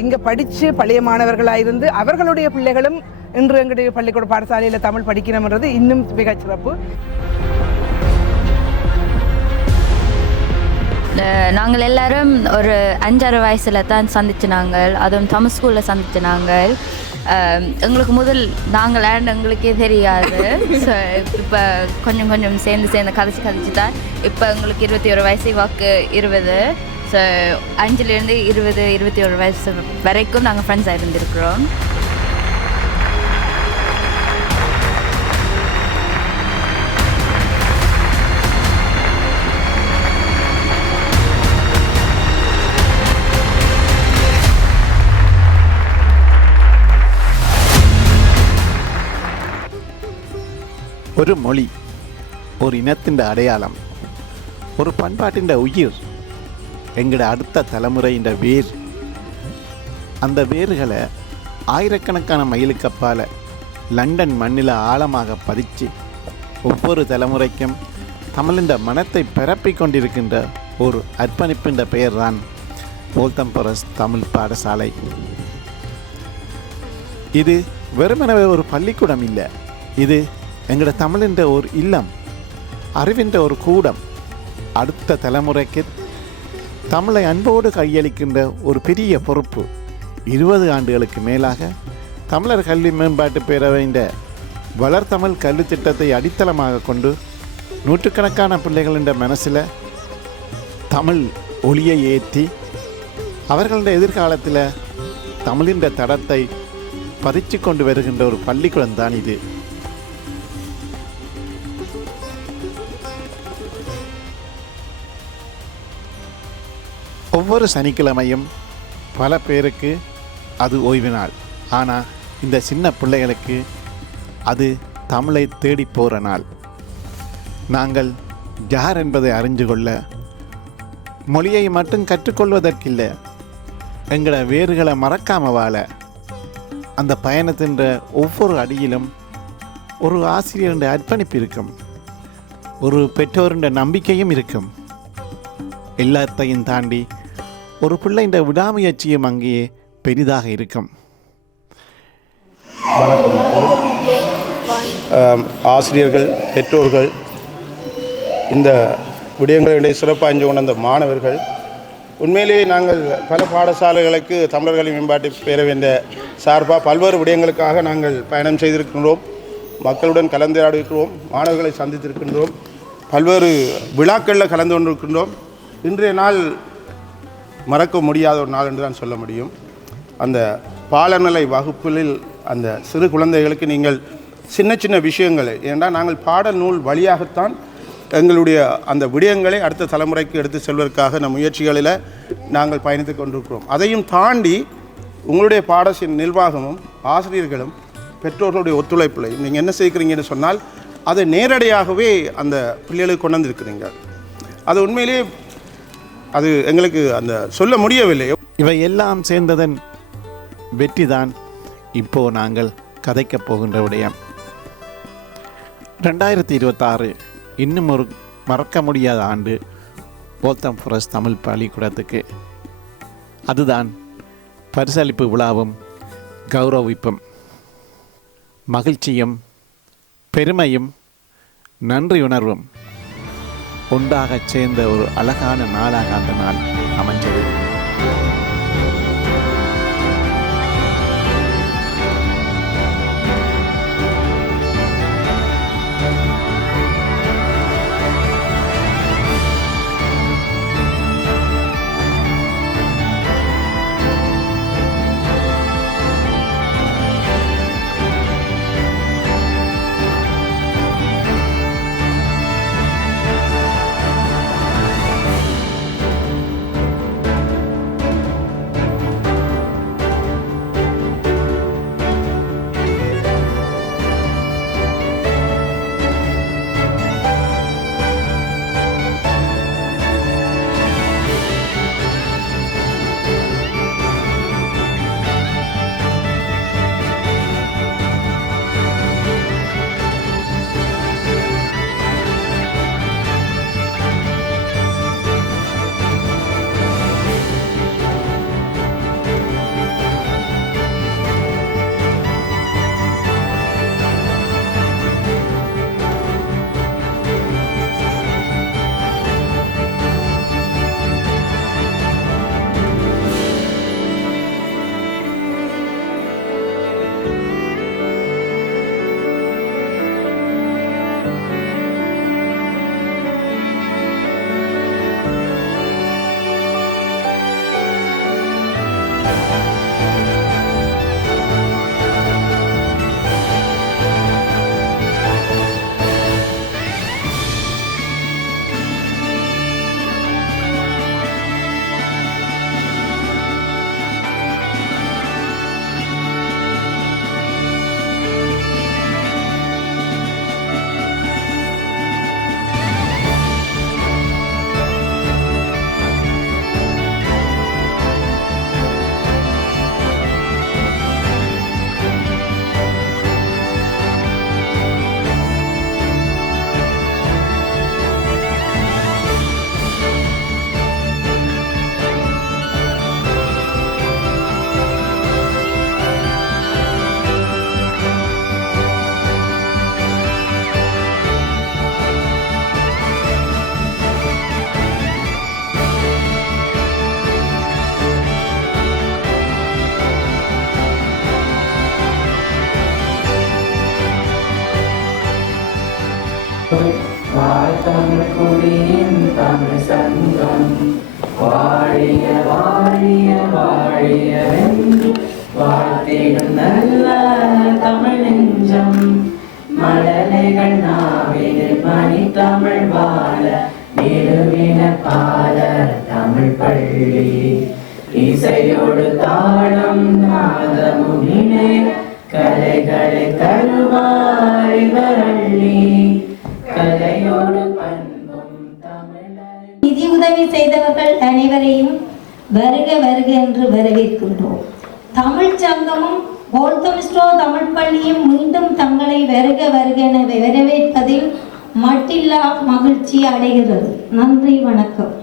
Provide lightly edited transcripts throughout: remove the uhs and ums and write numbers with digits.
இங்கே படித்து பழைய மாணவர்களாக இருந்து அவர்களுடைய பிள்ளைகளும் இன்று எங்களுடைய பள்ளிக்கூட பாடசாலையில் தமிழ் படிக்கணும்ன்றது இன்னும் மிகச் சிறப்பு. நாங்கள் எல்லாரும் ஒரு 5-6 வயசில் தான் சந்திச்சு நாங்கள், அதுவும் தமிழ் ஸ்கூலில் சந்திச்சு நாங்கள். எங்களுக்கு முதல் நாங்கள் எங்களுக்கே தெரியாது. ஸோ இப்போ கொஞ்சம் கொஞ்சம் சேர்ந்து கதைச்சு தான் இப்போ எங்களுக்கு 21 வயசு வாக்கு 20. ஸோ 5லேருந்து 20-21 வயசு வரைக்கும் நாங்கள் ஃப்ரெண்ட்ஸாக இருந்திருக்கிறோம். ഒരു മൊഴി, ഒരു ഇനത്തിൻ്റെ അടയാളം, ഒരു പண்பாட்டிൻ്റെ ഉയിർ, எங்களோட அடுத்த தலைமுறையின் வேர். அந்த வேர்களை ஆயிரக்கணக்கான மைலுக்கு அப்பால் லண்டன் மண்ணில் ஆழமாக பதிச்சு ஒவ்வொரு தலைமுறைக்கும் தமிழின் மனத்தை பரப்பி கொண்டிருக்கின்ற ஒரு அர்ப்பணிப்பின்ற பெயர் தான் போல்தம் ஃபாரஸ்ட் தமிழ் பாடசாலை. இது வெறுமனவே ஒரு பள்ளிக்கூடம் இல்லை, இது எங்களோட தமிழின் ஒரு இல்லம், அறிவின்ற ஒரு கூடம். அடுத்த தலைமுறைக்கு தமிழை அன்போடு கையளிக்கின்ற ஒரு பெரிய பொறுப்பு. 20 ஆண்டுகளுக்கு மேலாக தமிழர் கல்வி மேம்பாட்டு பேரவையின் வளர்தமிழ் கல்வி திட்டத்தை அடித்தளமாக கொண்டு நூற்றுக்கணக்கான பிள்ளைகளின் மனசில் தமிழ் ஒளியை ஏற்றி அவர்களுடைய எதிர்காலத்தில் தமிழின் தடத்தை பதிச்சு கொண்டு வருகின்ற ஒரு பள்ளிக்கூடம் தான் இது. ஒவ்வொரு சனிக்கிழமையும் பல பேருக்கு அது ஓய்வு நாள். ஆனால் இந்த சின்ன பிள்ளைகளுக்கு அது தமிழை தேடி போகிற நாள். நாங்கள் யார் என்பதை அறிஞ்சு கொள்ள, மொழியை மட்டும் கற்றுக்கொள்வதற்கில்லை, எங்களை வேர்களை மறக்காமல் வாழ, அந்த பயணத்தின் ஒவ்வொரு அடியிலும் ஒரு ஆசிரியருடைய அர்ப்பணிப்பு இருக்கும், ஒரு பெற்றோருடைய நம்பிக்கையும் இருக்கும். எல்லாத்தையும் தாண்டி ஒரு பிள்ளைன்ற விடாமுயற்சியும் அங்கேயே பெரிதாக இருக்கும். ஆசிரியர்கள், பெற்றோர்கள், இந்த விடயங்களிடையே சிறப்பாக கொண்ட மாணவர்கள், உண்மையிலேயே நாங்கள் பல பாடசாலைகளுக்கு தமிழர்களின் மேம்பாட்டு பேரவையின் சார்பாக பல்வேறு விடயங்களுக்காக நாங்கள் பயணம் செய்திருக்கின்றோம், மக்களுடன் கலந்துரையாடிருக்கிறோம், மாணவர்களை சந்தித்திருக்கின்றோம், பல்வேறு விழாக்களில் கலந்து கொண்டிருக்கின்றோம். இன்றைய நாள் மறக்க முடியாத ஒரு நாள் என்று தான் சொல்ல முடியும். அந்த பாடநிலை வகுப்பில் அந்த சிறு குழந்தைகளுக்கு நீங்கள் சின்ன சின்ன விஷயங்களை, ஏனென்றால் நாங்கள் பாடல் நூல் வழியாகத்தான் எங்களுடைய அந்த விடயங்களை அடுத்த தலைமுறைக்கு எடுத்து செல்வதற்காக நம் முயற்சிகளில் நாங்கள் பயணித்து கொண்டிருக்கிறோம். அதையும் தாண்டி உங்களுடைய பாடசின் நிர்வாகமும் ஆசிரியர்களும் பெற்றோர்களுடைய ஒத்துழைப்பில் நீங்கள் என்ன செய்கிறீங்கன்னு சொன்னால் அதை நேரடியாகவே அந்த பிள்ளைகளுக்கு கொண்டு வந்திருக்கிறீங்க. அது உண்மையிலேயே அது எங்களுக்கு அந்த சொல்ல முடியவில்லை. இவை எல்லாம் சேர்ந்ததன் வெற்றி தான் இப்போ நாங்கள் கதைக்கப் போகின்ற விடயம். 2026 இன்னும் ஒரு மறக்க முடியாத ஆண்டு போல்தம் ஃபாரஸ்ட் தமிழ் பள்ளிக்கூடத்துக்கு. அதுதான் பரிசளிப்பு விழாவும் கௌரவிப்பும் மகிழ்ச்சியும் பெருமையும் நன்றியுணர்வும் ஒன்றாகச் சேர்ந்த ஒரு அழகான நாளாக அந்த நாள் அமைஞ்சது. வாழ்த்தமிழ் குடியின் தமிழ் சங்கம் வாழிய வாழிய வாழியவென்று வாழ்த்திடும் நல்ல தமிழ் நெஞ்சம் மழலைகள் நாவினில் மணி தமிழ் வாழ நிறுவின பாலர் தமிழ் பள்ளி இசையோடு தாளம் நாதமும் இணைய கலைகளை தருவாய் வரள்ளி கலையோடு பண்பும் தமிழை. நிதி உதவி செய்தவர்கள் அனைவரையும் வருக வருக என்று வரவேற்கின்றோம். தமிழ்ச் சங்கமும் போல்தமிஸ்ட்ரோ தமிழ் பள்ளியும் மீண்டும் தங்களை வருக வருக என வரவேற்பதில் மட்டில்லா மகிழ்ச்சி அடைகிறது. நன்றி, வணக்கம்.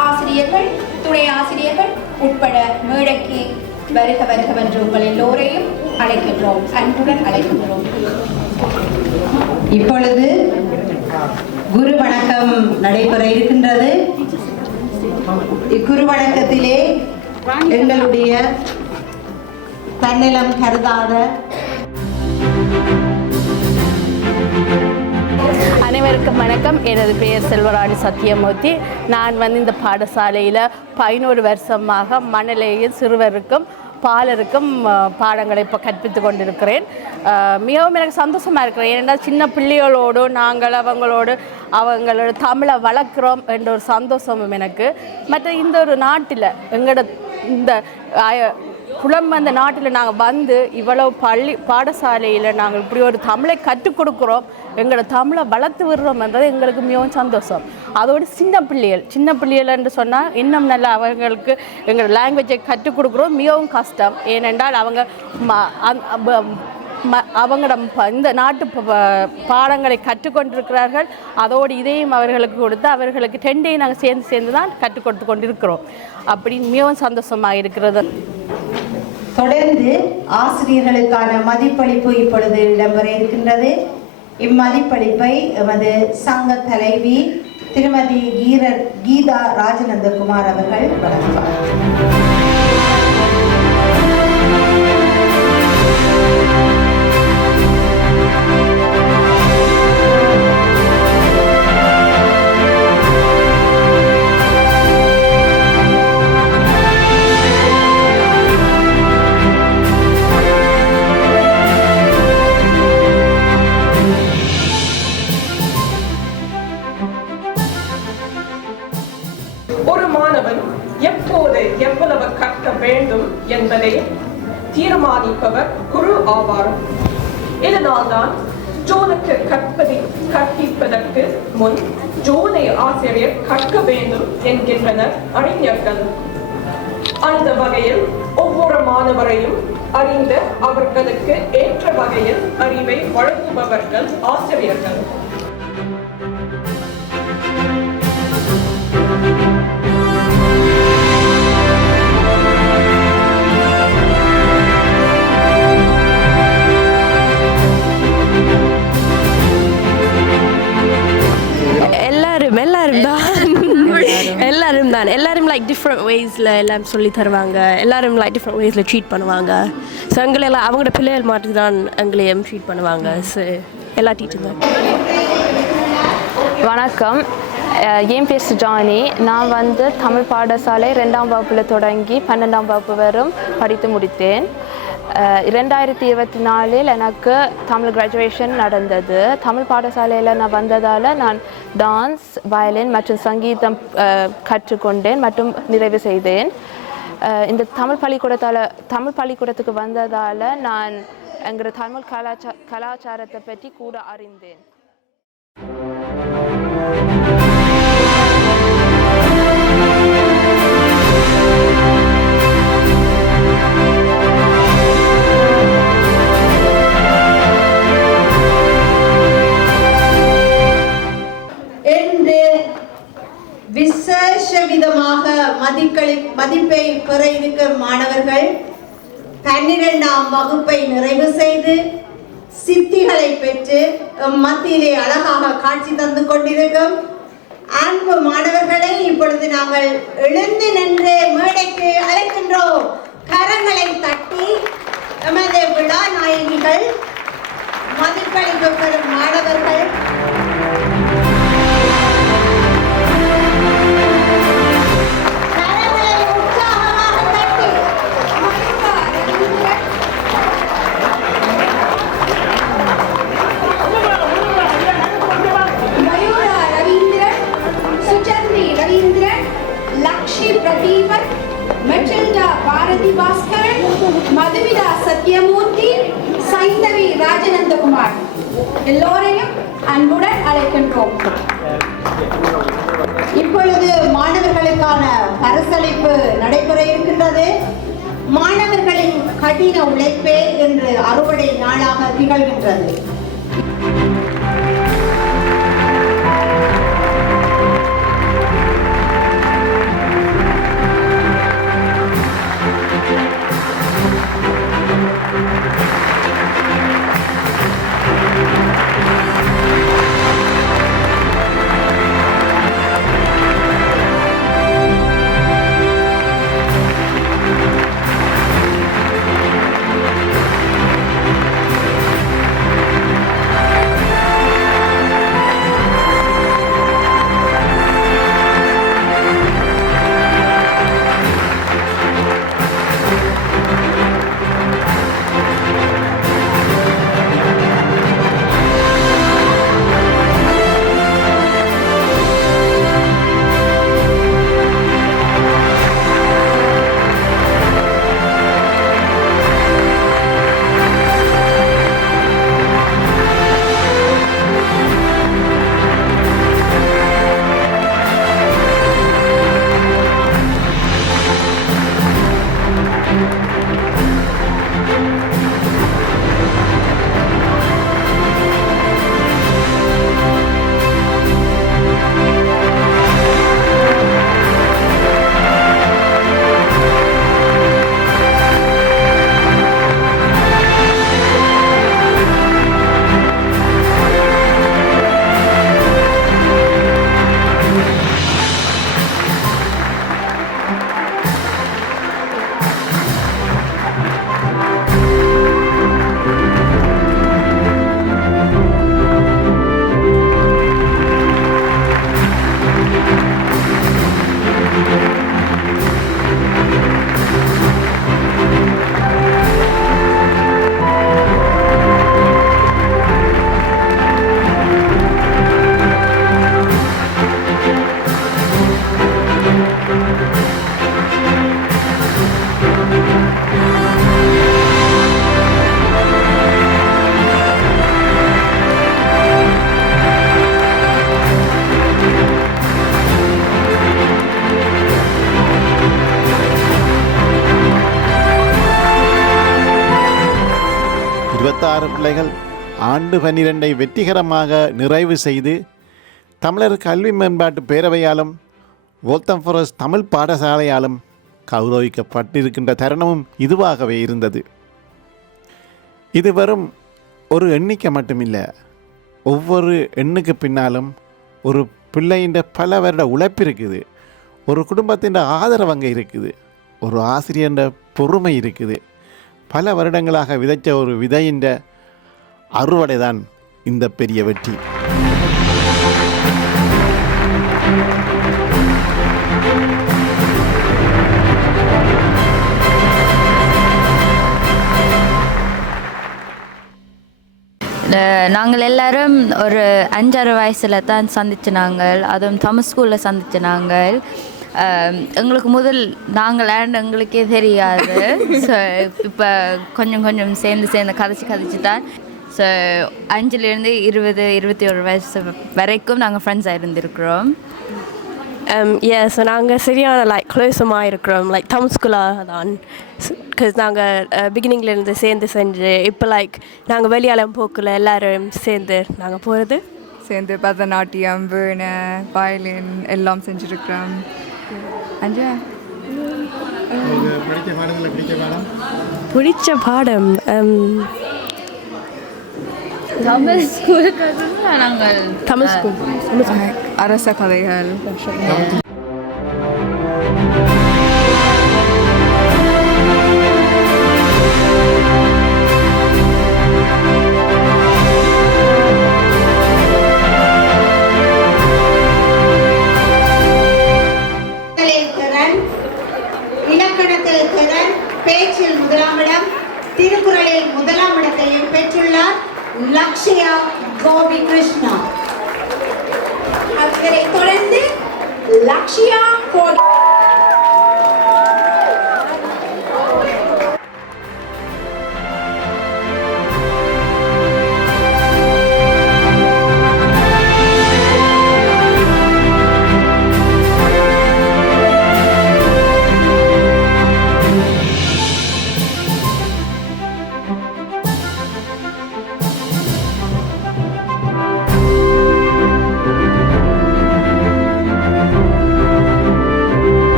ஆசிரியர்கள், துணை ஆசிரியர்கள் உட்பட மேடைக்கு வருக வருகவென்று உங்கள் எல்லோரையும் அழைக்கின்றோம், அன்புடன் அழைக்கின்றோம். இப்பொழுது குரு வணக்கம் நடைபெற இருக்கின்றது. இக்குரு வணக்கத்திலே எங்களுடைய தன்னலம் கருதாத அனைவருக்கும் வணக்கம். எனது பெயர் செல்வராணி சத்தியமூர்த்தி. நான் இந்த பாடசாலையில் 11 வருஷமாக மணலையில் சிறுவருக்கும் பாலருக்கும் பாடங்களை இப்போ கற்பித்து கொண்டிருக்கிறேன். மிகவும் எனக்கு சந்தோஷமாக இருக்கிறேன். ஏனென்றால் சின்ன பிள்ளைகளோடு நாங்கள் அவங்களோட தமிழை வளர்க்குறோம் என்ற ஒரு சந்தோஷமும் எனக்கு. மற்ற இந்த ஒரு நாட்டில் எங்களோட இந்த புலம்பெயர்ந்த நாட்டில் நாங்கள் இவ்வளவு பாடசாலையில் நாங்கள் இப்படி ஒரு தமிழை கற்றுக் கொடுக்குறோம், எங்களோட தமிழை வளர்த்து விடுறோம் என்றது எங்களுக்கு மிகவும் சந்தோஷம். அதோடு சின்ன பிள்ளைகள் என்று சொன்னால் இன்னும் நல்லா அவங்களுக்கு எங்களோட லாங்குவேஜை கற்றுக் கொடுக்குறோம் மிகவும் கஷ்டம். ஏனென்றால் அவங்களோட இந்த நாட்டு பாடங்களை கற்றுக்கொண்டிருக்கிறார்கள். அதோடு இதையும் அவர்களுக்கு கொடுத்து அவர்களுக்கு 10 டே நாங்கள் சேர்ந்து தான் கற்றுக் கொடுத்து கொண்டிருக்கிறோம். அப்படி மிகவும் சந்தோஷமாக இருக்கிறது. தொடர்ந்து ஆசிரியர்களுக்கான மதிப்பளிப்பு இப்பொழுது இடம்பெற இருக்கின்றது. இம்மதிப்பளிப்பை எமது சங்க தலைவி திருமதி கீதா ராஜநந்தகுமார் அவர்கள் வழங்குவார். எவ்வளவு கற்க வேண்டும் என்பதை தீர்மானிப்பவர் குரு ஆவார். இதனால்தான் ஜோனுக்கு கற்பிப்பதற்கு முன் ஜோனை ஆசிரியர் கற்க வேண்டும் என்கின்றனர் அறிஞர்கள். அந்த வகையில் ஒவ்வொரு மாணவரையும் அறிந்த அவர்களுக்கு ஏற்ற வகையில் அறிவை வழங்குபவர்கள் ஆசிரியர்கள். எல்லாரும் லைக் டிஃப்ரெண்ட் வேஸில் எல்லாம் சொல்லி தருவாங்க. எல்லாரும் லைக் டிஃப்ரெண்ட் வேஸில் ட்ரீட் பண்ணுவாங்க. ஸோ எங்களெல்லாம் அவங்களோட பிள்ளைகள் மாதிரி தான் எங்களையும் ட்ரீட் பண்ணுவாங்க. ஸோ எல்லா டீச்சரும். வணக்கம், என் பேர் சுஜானி. நான் தமிழ் பாடசாலை 2ஆம் வகுப்பில் தொடங்கி 12ஆம் வகுப்பு வரும் படித்து முடித்தேன். 2024 எனக்கு தமிழ் கிராஜுவேஷன் நடந்தது. தமிழ் பாடசாலையில் நான் வந்ததால் நான் டான்ஸ், வயலின் மற்றும் சங்கீதம் கற்றுக்கொண்டேன் மற்றும் நிறைவு செய்தேன். இந்த தமிழ் பள்ளிக்கூடத்துக்கு வந்ததால் நான் எங்களோட தமிழ் கலாச்சாரத்தை பற்றி கூட அறிந்தேன். விசேஷ விதமாக மதிப்பை பெற இருக்கும் மாணவர்கள் 12ஆம் வகுப்பை நிறைவு செய்து சித்திகளை பெற்று மத்தியிலே அழகாக காட்சி தந்து கொண்டிருக்கும் அன்பு மாணவர்களை இப்பொழுது நாங்கள் எழுந்து நின்று மேடைக்கு அழைக்கின்றோம். கரங்களை தட்டி எமது விழா நாயகிகள் மதிப்பளிப்பு பெறும் மாணவர்கள் பிரதீபன், மெட்டில்டா பாரதி பாஸ்கரன், மதுமிதா சத்யமூர்த்தி, சைந்தவி ராஜநந்தகுமார் எல்லோரையும் அன்புடன் அழைக்கின்றோம். இப்பொழுது மாணவர்களுக்கான பரிசளிப்பு நடைபெற இருக்கின்றது. மாணவர்களின் கடின உழைப்பே இன்று அறுவடை நாளாக திகழ்கின்றது. பிள்ளைகள் ஆண்டு 12 வெற்றிகரமாக நிறைவு செய்து தமிழர் கல்வி மேம்பாட்டு பேரவையாலும் வோல்தம் ஃபாரஸ்ட் தமிழ் பாடசாலையாலும் கௌரவிக்கப்பட்டிருக்கின்ற தருணமும் இதுவாகவே இருந்தது. இது வெறும் ஒரு எண்ணிக்கை மட்டுமில்லை, ஒவ்வொரு எண்ணுக்கு பின்னாலும் ஒரு பிள்ளையின் பல வருட உழைப்பு இருக்குது, ஒரு குடும்பத்தின் ஆதரவு அங்கே இருக்குது, ஒரு ஆசிரியர் பொறுமை இருக்குது. பல வருடங்களாக விதைத்த ஒரு விதையின் அறுவடை தான் இந்த பெரிய வெற்றி. நாங்கள் எல்லாரும் ஒரு 5-6 வயசில் தான் சந்திச்சு நாங்கள், அதுவும் தமிழ் ஸ்கூலில் சந்திச்சு நாங்கள். எங்களுக்கு முதல் நாங்கள் எங்களுக்கே தெரியாது. ஸோ இப்போ கொஞ்சம் கொஞ்சம் சேர்ந்து கதைச்சு தான். ஸோ 5லேருந்து 20-21 வயசு வரைக்கும் நாங்கள் ஃப்ரெண்ட்ஸாக இருந்திருக்கிறோம். ஸோ நாங்கள் சரியான க்ளோஸமாக இருக்கிறோம், தமிழ் ஸ்கூலாக தான். பிகாஸ் நாங்கள் பிகினிங்லேருந்து சேர்ந்து செஞ்சு இப்போ நாங்கள் வெளியாலம் போக்கில் எல்லோரும் சேர்ந்து நாங்கள் போகிறது, சேர்ந்து பரதநாட்டியம், வீணை, வயலின் எல்லாம் செஞ்சுருக்கிறோம். பிடிச்ச பாடம் தமிழ் ஸ்கூலுக்கு நாங்கள் தமிழ் ஸ்கூல் அரச கதைகள். இலக்கணத்தில் திறன், பேச்சில் முதலாம் இடம், திருக்குறளில் முதலாம் இடத்தையும் பெற்றுள்ளார் லக்ஷ்யா கோபி கிருஷ்ணா. அதனை தொடர்ந்து லக்ஷ்யா கோடி.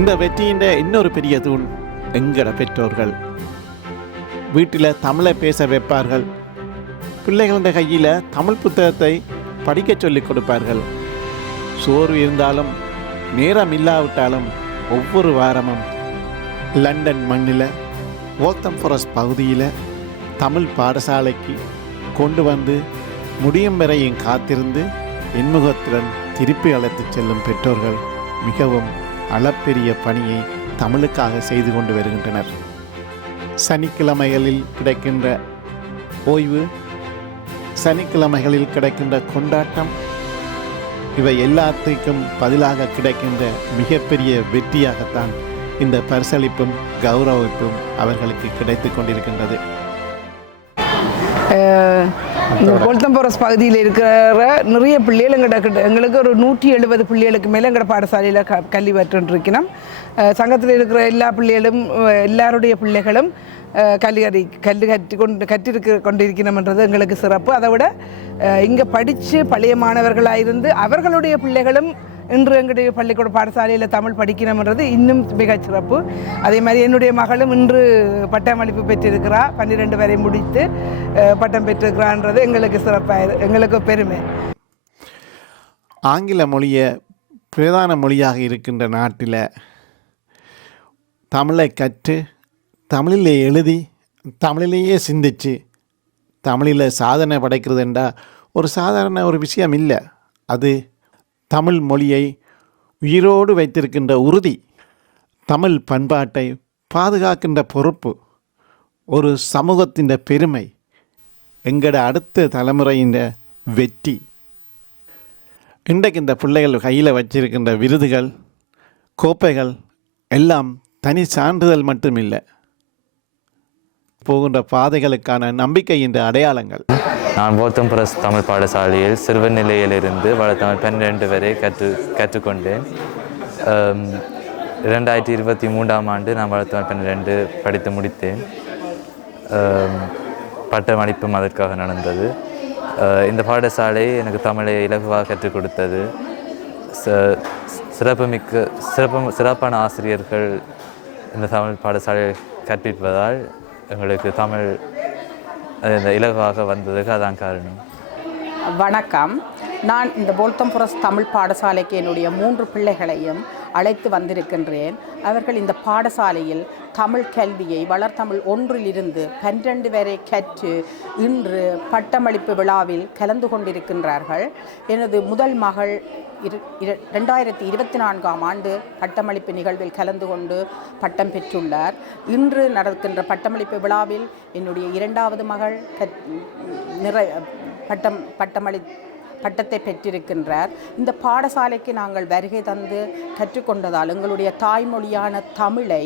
இந்த வெற்றியின் இன்னொரு பெரிய தூண் எங்கட பெற்றோர்கள். வீட்டில் தமிழை பேச வைப்பார்கள். பிள்ளைகள கையில் தமிழ் புத்தகத்தை படிக்க சொல்லிக் கொடுப்பார்கள். சோர்வு இருந்தாலும் நேரம் இல்லாவிட்டாலும் ஒவ்வொரு வாரமும் லண்டன் மண்ணில் வோல்தம் ஃபாரஸ்ட் பகுதியில் தமிழ் பாடசாலைக்கு கொண்டு வந்து முடியும் வரையும் காத்திருந்து இன்முகத்துடன் திருப்பி அழைத்து செல்லும் பெற்றோர்கள் மிகவும் அளப்பெரிய பணியை தமிழுக்காக செய்து கொண்டு வருகின்றனர். சனிக்கிழமைகளில் கிடைக்கின்ற ஓய்வு, சனிக்கிழமைகளில் கிடைக்கின்ற கொண்டாட்டம், இவை எல்லாத்துக்கும் பதிலாக கிடைக்கின்ற மிகப்பெரிய வெற்றியாகத்தான் இந்த பரிசளிப்பும் கௌரவிப்பும் அவர்களுக்கு கிடைத்து கொண்டிருக்கின்றது. இந்த வோல்தம் ஃபாரஸ்ட் பகுதியில் இருக்கிற நிறைய பிள்ளைகள் எங்களுக்கு ஒரு 170 பிள்ளைகளுக்கு மேலே எங்களோட பாடசாலையில் கல்வி கற்றுருக்கணும். சங்கத்தில் இருக்கிற எல்லா பிள்ளைகளும் எல்லாருடைய பிள்ளைகளும் கல்வி கொண்டிருக்கணும்ன்றது எங்களுக்கு சிறப்பு. அதை விட இங்கே படித்து பழைய மாணவர்களாக இருந்து அவர்களுடைய பிள்ளைகளும் இன்று எங்களுடைய பள்ளிக்கூட பாடசாலையில் தமிழ் படிக்கணும்ன்றது இன்னும் மிகச் சிறப்பு. அதே மாதிரி என்னுடைய மகளும் இன்று பட்டமளிப்பு பெற்றிருக்கிறார். 12 வரை முடித்து பட்டம் பெற்றிருக்கிறான்றது எங்களுக்கு சிறப்பாக, எங்களுக்கு பெருமை. ஆங்கில மொழியை பிரதான மொழியாக இருக்கின்ற நாட்டில் தமிழை கற்று, தமிழிலே எழுதி, தமிழிலேயே சிந்தித்து, தமிழில் சாதனை படைக்கிறது என்றால் ஒரு சாதாரண ஒரு விஷயம் இல்லை. அது தமிழ் மொழியை உயிரோடு வைத்திருக்கின்ற உறுதி, தமிழ் பண்பாட்டை பாதுகாக்கின்ற பொறுப்பு, ஒரு சமூகத்தின் பெருமை, எங்களோட அடுத்த தலைமுறையின் வெற்றி. இன்றைக்கு இந்த பிள்ளைகள் கையில் வச்சிருக்கின்ற விருதுகள், கோப்பைகள் எல்லாம் தனி சான்றிதழ் மட்டுமில்லை, போகின்ற பாதைகளுக்கான நம்பிக்கையின் அடையாளங்கள். நான் வோல்தம் ஃபாரஸ்ட் தமிழ் பாடசாலையில் சிறுவர் நிலையிலிருந்து வளர்த்தமிழ் 12 வரை கற்றுக்கொண்டேன். 2023ஆம் ஆண்டு நான் வளர்த்தமிழ் 12 படித்து முடித்தேன். பட்டமளிப்பும் அதற்காக நடந்தது. இந்த பாடசாலை எனக்கு தமிழை இலகுவாக கற்றுக் கொடுத்தது. சிறப்பான ஆசிரியர்கள் இந்த தமிழ் பாடசாலை கற்பிப்பதால் எங்களுக்கு தமிழ் இலகுவாக வந்ததுக்கு அதான் காரணம். வணக்கம். நான் இந்த வோல்தம் ஃபாரஸ்ட் தமிழ் பாடசாலைக்கு என்னுடைய 3 பிள்ளைகளையும் அழைத்து வந்திருக்கின்றேன். அவர்கள் இந்த பாடசாலையில் தமிழ் கல்வியை வளர்தமிழ் 1லிருந்து 12 வரை கற்று இன்று பட்டமளிப்பு விழாவில் கலந்து கொண்டிருக்கின்றார்கள். எனது முதல் மகள் 2024ஆம் ஆண்டு பட்டமளிப்பு நிகழ்வில் கலந்து கொண்டு பட்டம் பெற்றுள்ளார். இன்று நடக்கின்ற பட்டமளிப்பு விழாவில் என்னுடைய 2வது மகள் பட்டத்தை பெற்றிருக்கின்றார். இந்த பாடசாலைக்கு நாங்கள் வருகை தந்து கற்றுக்கொண்டதால் எங்களுடைய தாய்மொழியான தமிழை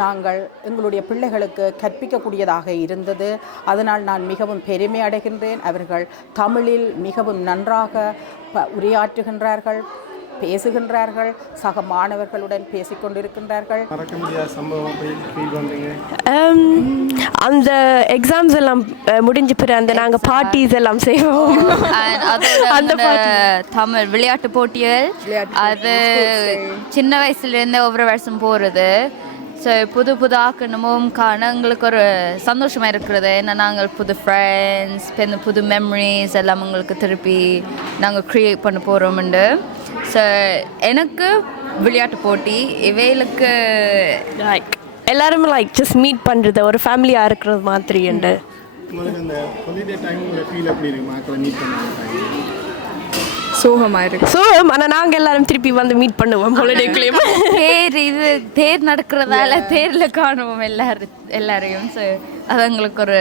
நாங்கள் எங்களுடைய பிள்ளைகளுக்கு கற்பிக்கக்கூடியதாக இருந்தது. அதனால் நான் மிகவும் பெருமை அடைகின்றேன். அவர்கள் தமிழில் மிகவும் நன்றாக உரையாற்றுகின்றார்கள். பேசுகின்றார்கள், சக மாணவர்களுடன் பேசிக்கொண்டிருக்கின்றார்கள். மறக்க முடியாத சம்பவம் ஃபீல் பண்ணுறீங்க? அந்த எக்ஸாம்ஸ் எல்லாம் முடிஞ்ச பிறகு அந்த நாங்கள் பார்ட்டிஸ் எல்லாம் செய்வோம். அந்த தமிழ் விளையாட்டு போட்டிகள் அது சின்ன வயசுலேருந்து ஒவ்வொரு வருஷம் போகிறது. ஸோ புது புது ஆக்கணமும் காண எங்களுக்கு ஒரு சந்தோஷமாக இருக்கிறது. ஏன்னா நாங்கள் புது ஃப்ரெண்ட்ஸ் புது மெமரிஸ் எல்லாம் எங்களுக்கு திருப்பி நாங்கள் க்ரியேட் பண்ண போகிறோம்ண்டு. ஸோ எனக்கு விளையாட்டு போட்டி இவைகளுக்கு லைக் எல்லாருமே லைக் ஜஸ்ட் மீட் பண்ணுறது ஒரு ஃபேமிலியாக இருக்கிறது மாதிரி உண்டு. உங்களுக்கு அந்த ஹாலிடே டைமில் ஃபீல் எப்படி இருக்கு? மக்களை மீட் பண்ண சோகமாக இருக்கு. சோகம், ஆனால் நாங்கள் எல்லாரும் திருப்பி வந்து மீட் பண்ணுவோம் ஹாலிடேக்குள்ளேயும். தேர் நடக்கிறதால தேரில் காணுவோம் எல்லாரையும். ஸோ அது எங்களுக்கு ஒரு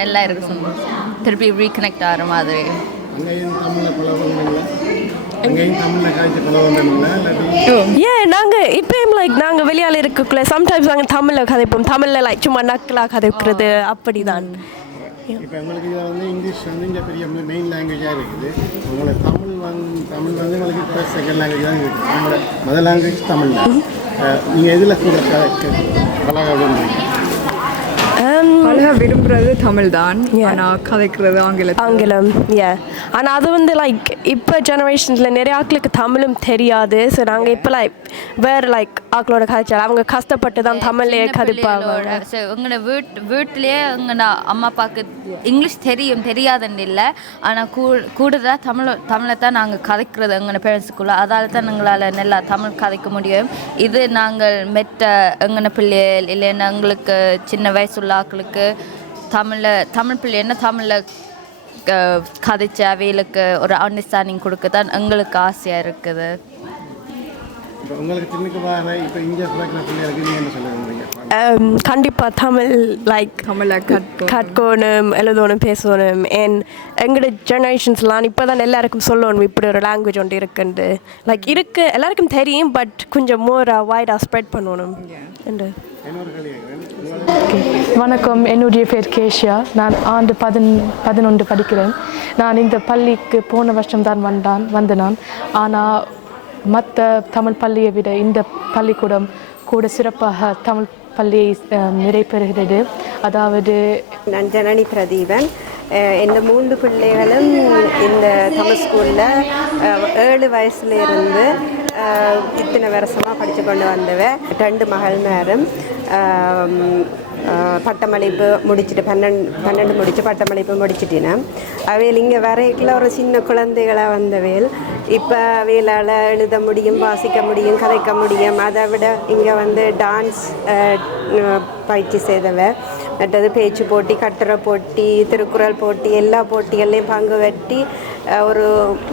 நல்லா இருக்கும், திருப்பி ரீகனெக்ட் ஆகிற மாதிரி. நாங்கள் இப்பயும் லைக் நாங்கள் வெளியால் இருக்கக்குள்ள சம்டைம்ஸ் நாங்கள் தமிழில் கதைப்போம். தமிழில் லைக் சும்மா நக்கலாக கதைக்கிறது அப்படி தான். இப்போ உங்களுக்கு இதில் வந்து இங்கிலீஷ் வந்து இங்கே பெரிய மெயின் லாங்குவேஜாக இருக்குது. உங்களை தமிழ் வந்து உங்களுக்கு இப்போ செகண்ட் லாங்குவேஜ் தான் இருக்குது. உங்களோட மதர் லாங்குவேஜ் தமிழ் தான். நீங்கள் எதில் கூட பழக விரும்புகிறீங்க? பழக விரும்புகிறது தமிழ் தான், ஆனால் கதைக்கிறது ஆங்கிலம். ஆனால் அது வந்து லைக் இப்போ ஜெனரேஷன்ஸில் நிறைய ஆட்களுக்கு தமிழும் தெரியாது. ஸோ நாங்கள் இப்போ லைக் வேறு லைக் ஆக்களோட கதைச்சால் அவங்க கஷ்டப்பட்டு தான் தமிழ்லேயே கதைப்பாங்க. ஸோ உங்களோட வீட்டிலேயே உங்கள் அம்மா அப்பாவுக்கு இங்கிலீஷ் தெரியாதுன்னு இல்லை, ஆனால் கூடுதலாக தமிழை தான் நாங்கள் கதைக்கிறது எங்கள் பேரண்ட்ஸுக்குள்ளே. அதால் தான் எங்களால் நல்லா தமிழ் கதைக்க முடியும். இது நாங்கள் மெட்ட எங்கன பிள்ளைகள் இல்லைன்னா எங்களுக்கு சின்ன வயசுள்ள ஆக்களுக்கு தமிழ் பிள்ளை என்ன தமிழில் கதைச்சு அவைகளுக்கு ஒரு அண்டர்ஸ்டாண்டிங் கொடுக்க தான் எங்களுக்கு ஆசையாக இருக்குது. கண்டிப்பாக தமிழ் லைக் கற்கணும், எழுதணும், பேசணும். அண்ட் எங்களோட ஜெனரேஷன்ஸ்லாம் இப்போ தான் எல்லாருக்கும் சொல்லணும் இப்படி ஒரு லாங்குவேஜ் ஒன்று இருக்குண்டு. லைக் எல்லாருக்கும் தெரியும், பட் கொஞ்சம் மோராக வைடாக ஸ்ப்ரெட் பண்ணணும். வணக்கம், என்னுடைய பேர் கேஷியா. நான் ஆண்டு 11 படிக்கிறேன். நான் இந்த பள்ளிக்கு போன வருஷம் தான் வந்தேன். ஆனால் மற்ற தமிழ் பள்ளியை விட இந்த பள்ளிக்கூடம் கூட சிறப்பாக தமிழ் பள்ளியை நிறைவேறுகிறது. அதாவது நான் ஜனனி பிரதீபன். இந்த 3 பிள்ளைகளும் இந்த தமிழ் ஸ்கூலில் 7 வயசுலேருந்து இத்தனை வருஷமாக படித்து கொண்டு வந்தவ. 2 மகள்மாரும் பட்டமளிப்பு முடிச்சுட்டு 12 முடித்து பட்டமளிப்பு முடிச்சுட்டினேன். அவையில் இங்கே வரைக்குள்ள ஒரு சின்ன குழந்தைகளாக வந்தவையில் இப்போ அவையிலால் எழுத முடியும், வாசிக்க முடியும், கதைக்க முடியும். அதை விட இங்கே வந்து டான்ஸ் பயிற்சி செய்தவ, மற்றது பேச்சு போட்டி, கட்டுரை போட்டி, திருக்குறள் போட்டி, எல்லா போட்டிகள்லையும் பங்கு பெற்றி ஒரு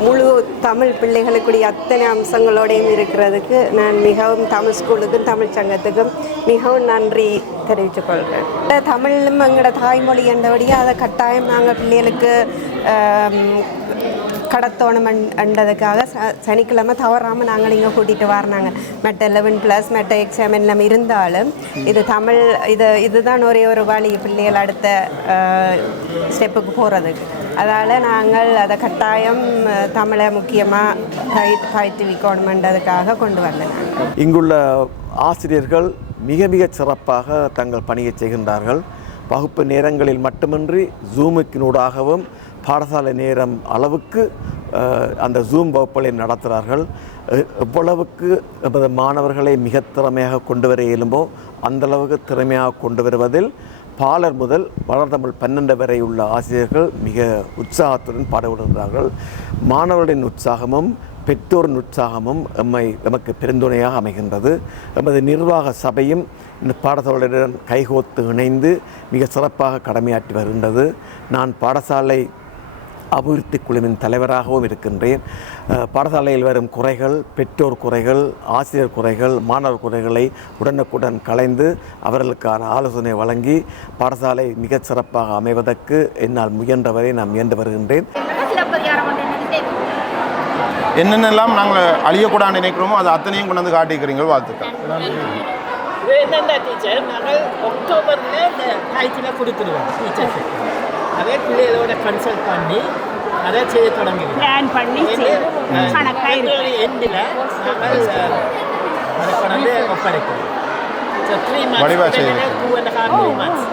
முழு தமிழ் பிள்ளைகளுக்குரிய அத்தனை அம்சங்களோடையும் இருக்கிறதுக்கு நான் மிகவும் தமிழ் ஸ்கூலுக்கும் தமிழ் சங்கத்துக்கும் மிகவும் நன்றி தெரிவித்துக் கொள்கிறேன். தமிழும் எங்களோட தாய்மொழி என்றபடியே அதை கட்டாயம் நாங்கள் பிள்ளைகளுக்கு கடத்தோணும் என்றதுக்காக சனிக்கிழமை தவறாமல் நாங்கள் இங்கே கூட்டிகிட்டு வரணாங்க. மற்ற 11+ மற்ற எக்ஸாம் எல்லாம் இருந்தாலும் இது தமிழ் இதுதான் ஒரே ஒரு வழி பிள்ளைகள் அடுத்த ஸ்டெப்புக்கு போகிறதுக்கு. அதால் நாங்கள் அதை கட்டாயம் தமிழை முக்கியமாக பயிற்றுவிக்கணுமென்றதுக்காக கொண்டு வந்தேன். இங்குள்ள ஆசிரியர்கள் மிக மிக சிறப்பாக தங்கள் பணியை செய்கின்றார்கள். வகுப்பு நேரங்களில் மட்டுமின்றி ஜூமுக்கினூடாகவும் பாடசாலை நேரம் அளவுக்கு அந்த ஜூம் வகுப்புகளை நடத்துகிறார்கள். எவ்வளவுக்கு நமது மாணவர்களை மிக திறமையாக கொண்டு வர இயலுமோ அந்தளவுக்கு திறமையாக கொண்டு வருவதில் பாலர் முதல் வளர்தமிழ் 12 வரை உள்ள ஆசிரியர்கள் மிக உற்சாகத்துடன் பாடுபடுகிறார்கள். மாணவர்களின் உற்சாகமும் பெற்றோரின் உற்சாகமும் நமக்கு பெருந்துணையாக அமைகின்றது. நமது நிர்வாக சபையும் இந்த பாடசாலையுடன் கைகோத்து இணைந்து மிக சிறப்பாக கடமையாற்றி வருகின்றது. நான் பாடசாலை அபிவிருத்தி குழுவின் தலைவராகவும் இருக்கின்றேன். பாடசாலையில் வரும் குறைகள், பெற்றோர் குறைகள், ஆசிரியர் குறைகள், மாணவர் குறைகளை உடனுக்குடன் களைந்து அவர்களுக்கான ஆலோசனை வழங்கி பாடசாலை மிகச் சிறப்பாக அமைவதற்கு என்னால் முயன்றவரை நான் முயன்று வருகின்றேன். என்னென்னலாம் நாங்கள் அழியக்கூடாது நினைக்கிறோமோ அது அத்தனையும் கொண்டு வந்து காட்டிக்கிறீங்க. வாழ்த்துக்கள். என்னென்ன டீச்சர் நாங்கள் அக்டோபரில் இந்த காய்ச்சலை கொடுத்துருவோம் டீச்சர்ஸுக்கு. அதே பிள்ளைகளோட கன்சல்ட் பண்ணி அதை செய்ய தொடங்கி பிளான் பண்ணி கணக்காக எண்டில் அதை கொண்டு ஒப்படைக்கிறோம். ஸோ 3 வடிவா months, செய்யுங்க. 2.5 months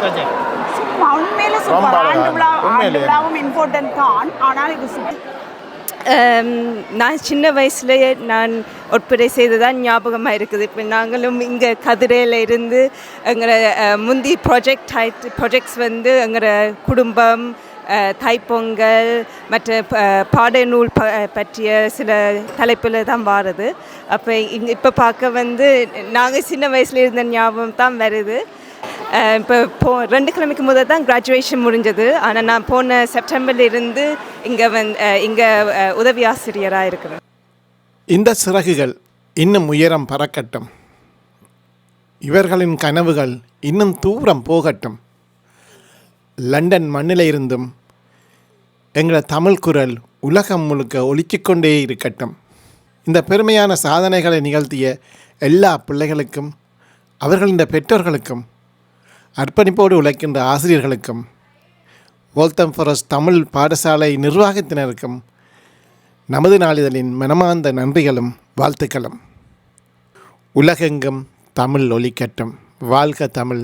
ப்ராஜெக்ட். உண்மையில சூப்பர். ஆண்டு விழாவும் இம்பார்ட்டன்ட் தான், ஆனால் இது சூப்பர். நான் சின்ன வயசுலேயே நான் ஒப்படை செய்ததான் ஞாபகமாக இருக்குது. இப்போ நாங்களும் இங்கே கதிரையில் இருந்து எங்களை முந்தி ப்ராஜெக்ட்ஸ் வந்து எங்களோட குடும்பம், தைப்பொங்கல் மற்ற பாடநூல் பற்றிய சில தலைப்பில் தான் வாருது. அப்போ இப்போ பார்க்க வந்து நாங்கள் சின்ன வயசில் இருந்த ஞாபகம் தான் வருது. இப்போ 2 கிழமைக்கு முதல் தான் கிராஜுவேஷன் முடிஞ்சது. ஆனால் நான் போன செப்டம்பர்ல இருந்து இங்கே உதவி ஆசிரியராக இருக்கிறேன். இந்த சிறகுகள் இன்னும் உயரம் பறக்கட்டும். இவர்களின் கனவுகள் இன்னும் தூரம் போகட்டும். லண்டன் மண்ணில் இருந்தும் எங்களோட தமிழ் குரல் உலகம் முழுக்க ஒலிச்சிக்கொண்டே இருக்கட்டும். இந்த பெருமையான சாதனைகளை நிகழ்த்திய எல்லா பிள்ளைகளுக்கும், அவர்களின் பெற்றோர்களுக்கும், அர்ப்பணிப்போடு உழைக்கின்ற ஆசிரியர்களுக்கும், வோல்தம் ஃபாரஸ்ட் தமிழ் பாடசாலை நிர்வாகத்தினருக்கும் நமது நாளிதழின் மனமார்ந்த நன்றிகளும் வாழ்த்துக்களும். உலகெங்கும் தமிழ் ஒலிக்கட்டும். வாழ்க தமிழ்.